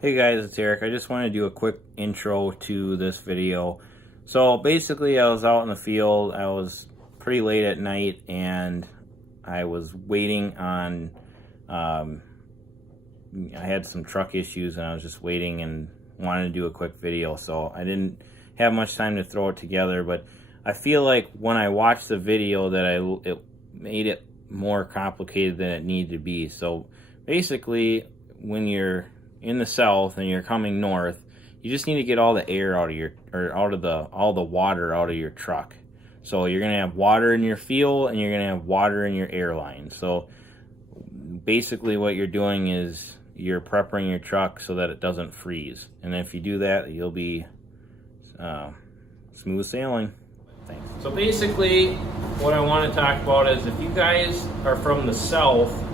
Hey guys, it's Eric. I just want to do a quick intro to this video. So basically I was out in the field. I was pretty late at night and I was waiting on, I had some truck issues and I was just waiting and wanted to do a quick video. So I didn't have much time to throw it together, but I feel like when I watched the video that it made it more complicated than it needed to be. So basically when you're in the south and you're coming north, you just need to get all the air out of your, or all the water out of your truck. So you're gonna have water in your fuel and you're gonna have water in your airline. So basically what you're doing is you're prepping your truck so that it doesn't freeze. And if you do that, you'll be smooth sailing. Thanks. So basically what I want to talk about is if you guys are from the south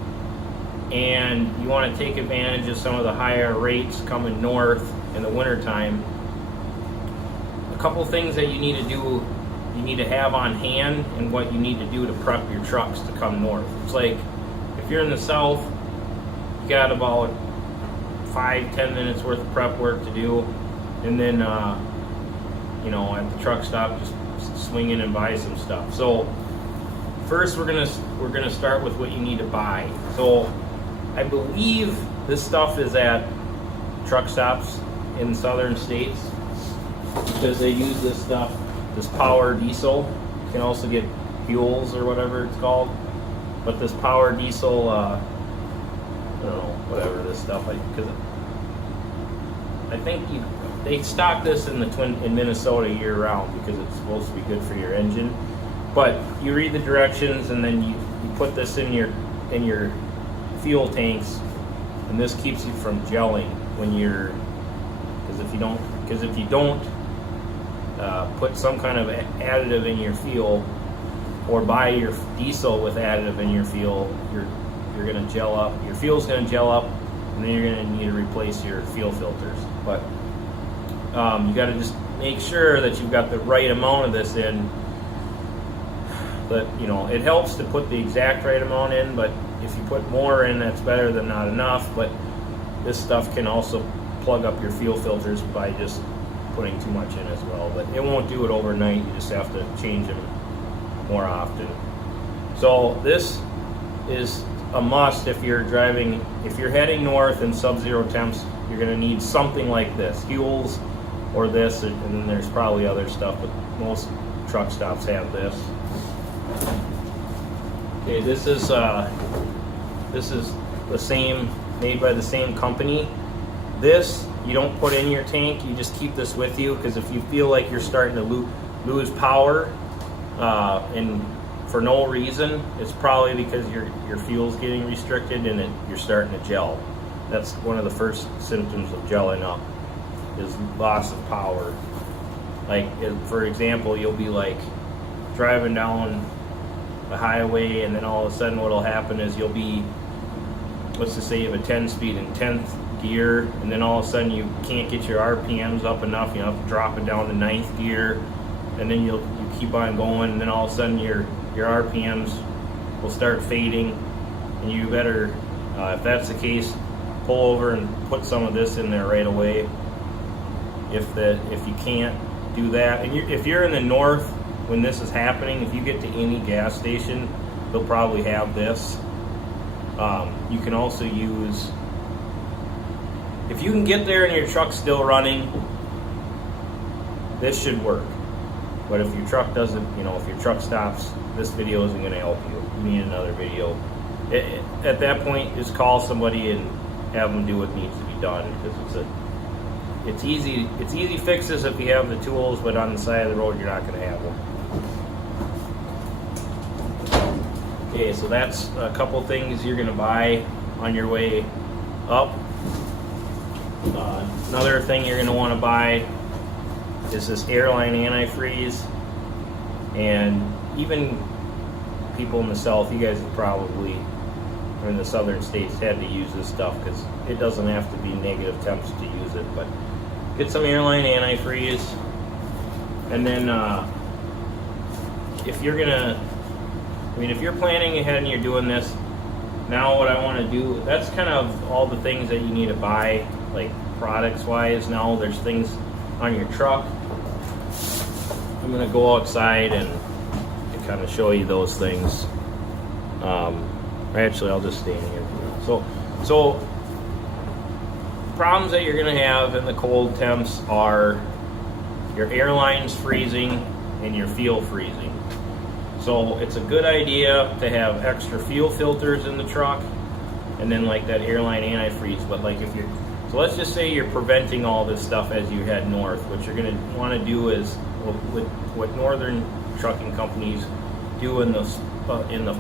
and you want to take advantage of some of the higher rates coming north in the wintertime, a couple things that you need to do, you need to have on hand, and what you need to do to prep your trucks to come north. It's like if you're in the south, you got about 5-10 minutes worth of prep work to do, and then you know, at the truck stop just swing in and buy some stuff. So first we're gonna start with what you need to buy. So I believe this stuff is at truck stops in southern states because they use this stuff, this power diesel. You can also get fuels or whatever it's called, but this power diesel, I don't know, whatever this stuff, because I think they stock this in Minnesota year round because it's supposed to be good for your engine. But you read the directions and then you put this in your fuel tanks, and this keeps you from gelling when you're, because if you don't put some kind of additive in your fuel or buy your diesel with additive in your fuel, you're gonna gel up, your fuel's gonna gel up, and then you're gonna need to replace your fuel filters. But you got to just make sure that you've got the right amount of this in. But you know, it helps to put the exact right amount in, but if you put more in, that's better than not enough. But this stuff can also plug up your fuel filters by just putting too much in as well. But it won't do it overnight, you just have to change them more often. So this is a must if you're driving, if you're heading north in sub-zero temps. You're going to need something like this, fuels or this, and then there's probably other stuff, but most truck stops have this. Okay, this is the same, made by the same company. This you don't put in your tank, you just keep this with you, because if you feel like you're starting to lose power and for no reason, it's probably because your fuel's getting restricted and you're starting to gel. That's one of the first symptoms of gelling up, is loss of power. Like, for example, you'll be like driving down the highway, and then all of a sudden what'll happen is you'll be, let's just say you have a 10 speed in 10th gear, and then all of a sudden you can't get your RPMs up enough, you have to drop it down to 9th gear, and then you keep on going, and then all of a sudden your RPMs will start fading, and you better, if that's the case, pull over and put some of this in there right away. If you can't do that, and if you're in the north when this is happening, if you get to any gas station, they'll probably have this. You can also use, if you can get there and your truck's still running, this should work. But if your truck doesn't, you know, if your truck stops, this video isn't going to help you. You need another video. At that point, just call somebody and have them do what needs to be done, because it's easy fixes if you have the tools, but on the side of the road you're not going to have them. Okay, so that's a couple things you're going to buy on your way up. Another thing you're going to want to buy is this airline antifreeze, and even people in the south, you guys have probably, or in the southern states, had to use this stuff because it doesn't have to be negative temps to use it. But get some airline antifreeze, and then if you're gonna, I mean, if you're planning ahead and you're doing this, now what I want to do, that's kind of all the things that you need to buy, like products wise. Now there's things on your truck. I'm going to go outside and kind of show you those things. Actually, I'll just stand here. So problems that you're going to have in the cold temps are your airline's freezing and your fuel freezing. So it's a good idea to have extra fuel filters in the truck, and then like that airline antifreeze. But like if you're, so let's just say you're preventing all this stuff as you head north. What you're going to want to do is, what northern trucking companies do in the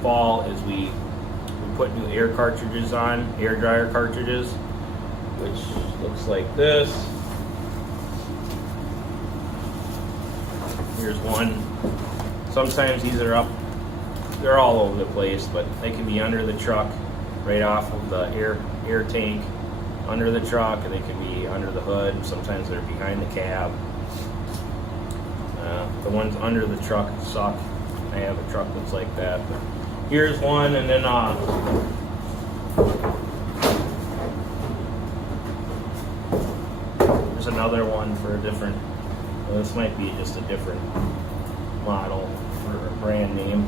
fall is we put new air cartridges on, air dryer cartridges, which looks like this. Here's one. Sometimes these are up, they're all over the place, but they can be under the truck, right off of the air tank, under the truck, and they can be under the hood. Sometimes they're behind the cab. The ones under the truck suck. I have a truck that's like that. But here's one, and then there's another one for a different, well, this might be just a different model for a brand name.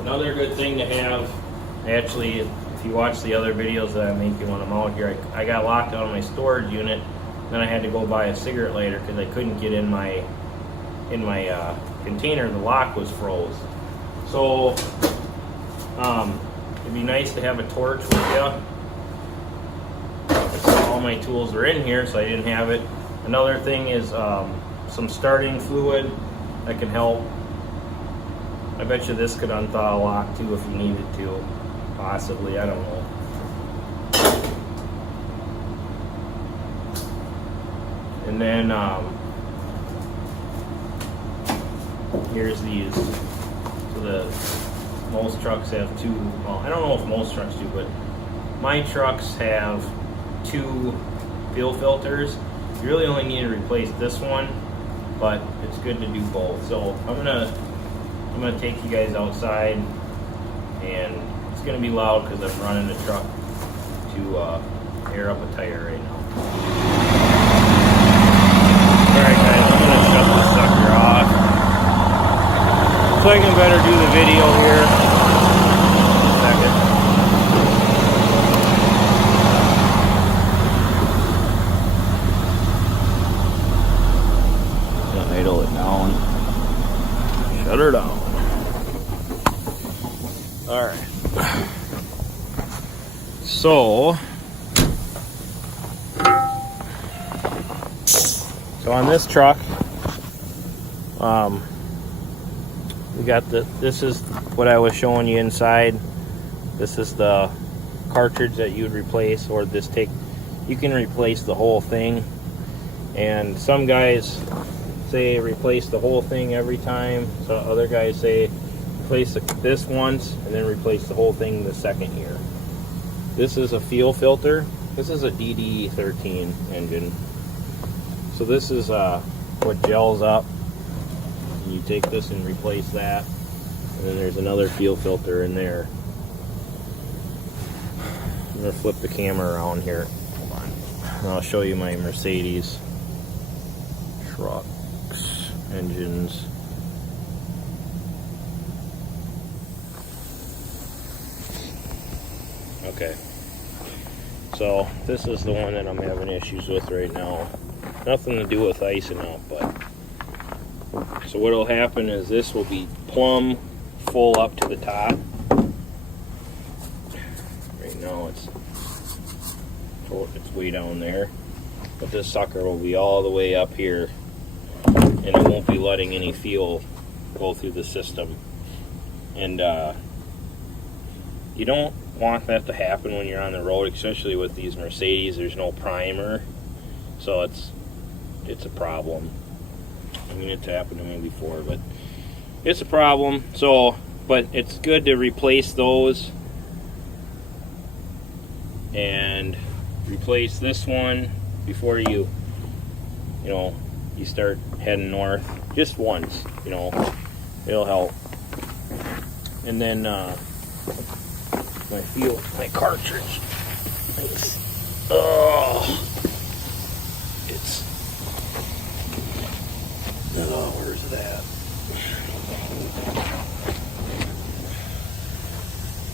Another good thing to have, actually, if you watch the other videos that I'm making when I'm out here, I got locked out of my storage unit, then I had to go buy a cigarette lighter because I couldn't get in my container. The lock was froze. So it'd be nice to have a torch with you. All my tools were in here, so I didn't have it. Another thing is some starting fluid that can help. I bet you this could unthaw a lock too if you needed to. Possibly, I don't know. And then here's these. So most trucks have two, well, I don't know if most trucks do, but my trucks have two fuel filters. You really only need to replace this one, but it's good to do both. So I'm gonna take you guys outside, and it's gonna be loud because I'm running the truck to air up a tire right now. Alright guys, I'm gonna shut this sucker off so I can better do the video here. A second. Idle it down. Shut her down. Alright. So on this truck, we got this is what I was showing you inside. This is the cartridge that you would replace, or you can replace the whole thing. And some guys say replace the whole thing every time. So other guys say replace this once and then replace the whole thing the second year. This is a fuel filter. This is a DD13 engine. So this is what gels up. And you take this and replace that. And then there's another fuel filter in there. I'm going to flip the camera around here. Hold on. And I'll show you my Mercedes trucks, engines. Okay. So this is the one that I'm having issues with right now. Nothing to do with icing out, but so what will happen is this will be plumb full up to the top. Right now it's way down there, but this sucker will be all the way up here, and it won't be letting any fuel go through the system. And you don't want that to happen when you're on the road, especially with these Mercedes. There's no primer, so it's a problem. I mean, it's happened to me before, but it's a problem. So, but it's good to replace those. And replace this one before you start heading north. Just once, it'll help. And then my cartridge. Where's it at?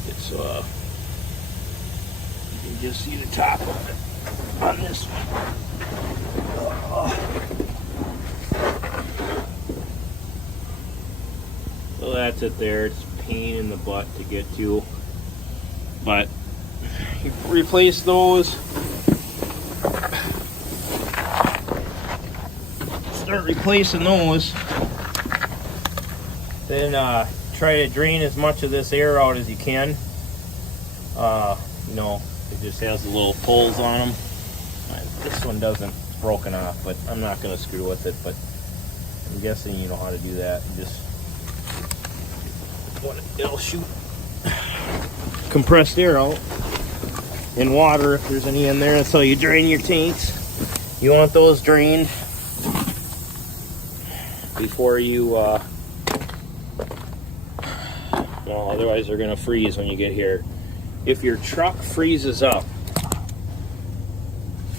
It's you can just see the top of it on this one. So that's it there. It's a pain in the butt to get to, but you replace those. Start replacing those. Then try to drain as much of this air out as you can. It just has the little pulls on them. This one doesn't, it's broken off, but I'm not going to screw with it. But I'm guessing you know how to do that. Just it'll shoot compressed air out in water if there's any in there. That's how you drain your tanks. You want those drained before you otherwise they're gonna freeze when you get here. If your truck freezes up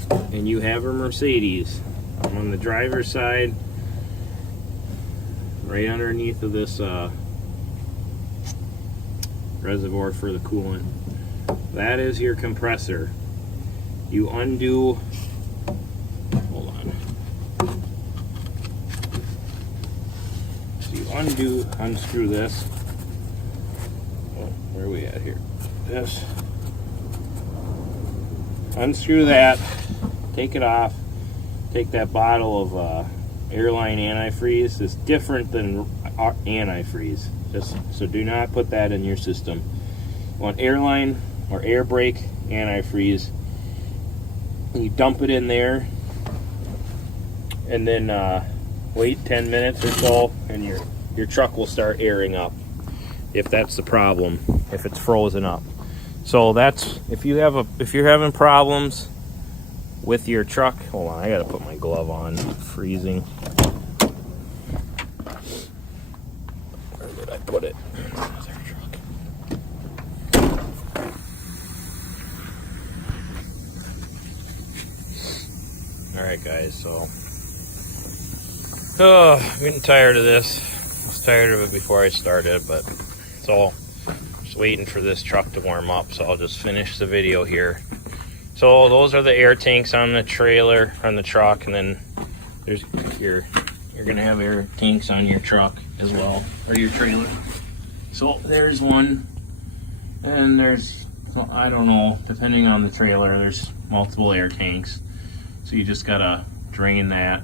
and you have a Mercedes, I'm on the driver's side right underneath of this reservoir for the coolant. That is your compressor. You undo, hold on. So you unscrew this. Oh, where are we at here? This. Unscrew that, take it off, take that bottle of airline antifreeze. It's different than antifreeze. So do not put that in your system. You want airline or air brake antifreeze. You dump it in there and then wait 10 minutes or so and your truck will start airing up if that's the problem, if it's frozen up. So that's if you're having problems with your truck. Hold on, I gotta put my glove on. Freezing. Where did I put it? Another truck. All right, guys. So, I'm getting tired of this. I was tired of it before I started, but so just waiting for this truck to warm up. So I'll just finish the video here. So those are the air tanks on the trailer, on the truck, and then there's you're gonna have air tanks on your truck as well, or your trailer. So there's one, and there's, I don't know, depending on the trailer, there's multiple air tanks. So you just gotta drain that.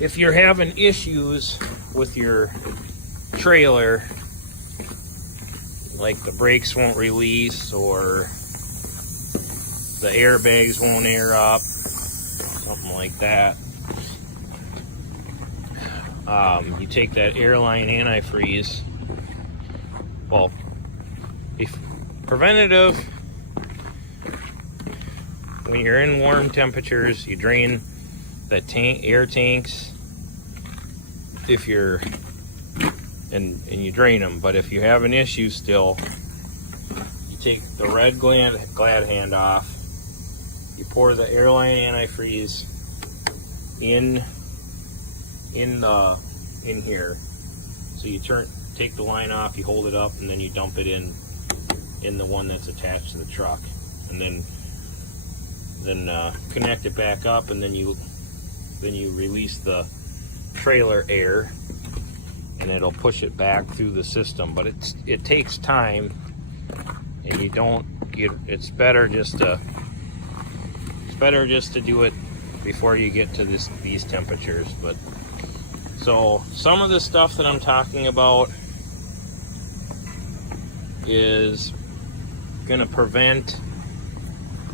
If you're having issues with your trailer, like the brakes won't release or the airbags won't air up, something like that, you take that airline antifreeze. Well, if preventative, when you're in warm temperatures, you drain that air tanks if you're and you drain them. But if you have an issue still, you take the red glad hand off, you pour the airline antifreeze in here. So you take the line off, you hold it up, and then you dump it in the one that's attached to the truck, and then connect it back up, and then you release the trailer air, and it'll push it back through the system. But it takes time, and it's better just to do it before you get to these temperatures. But so some of the stuff that I'm talking about is gonna prevent,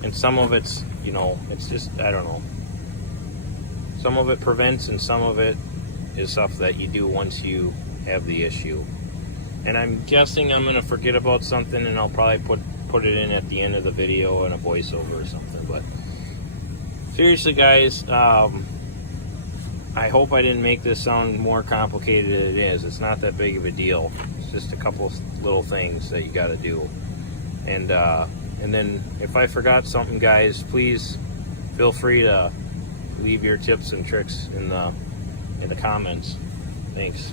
and some of it's, it's just, I don't know. Some of it prevents, and some of it is stuff that you do once you have the issue. And I'm guessing I'm gonna forget about something, and I'll probably put it in at the end of the video in a voiceover or something. But seriously, guys, I hope I didn't make this sound more complicated than it is. It's not that big of a deal. It's just a couple little things that you got to do. And then if I forgot something, guys, please feel free to leave your tips and tricks in the comments. Thanks.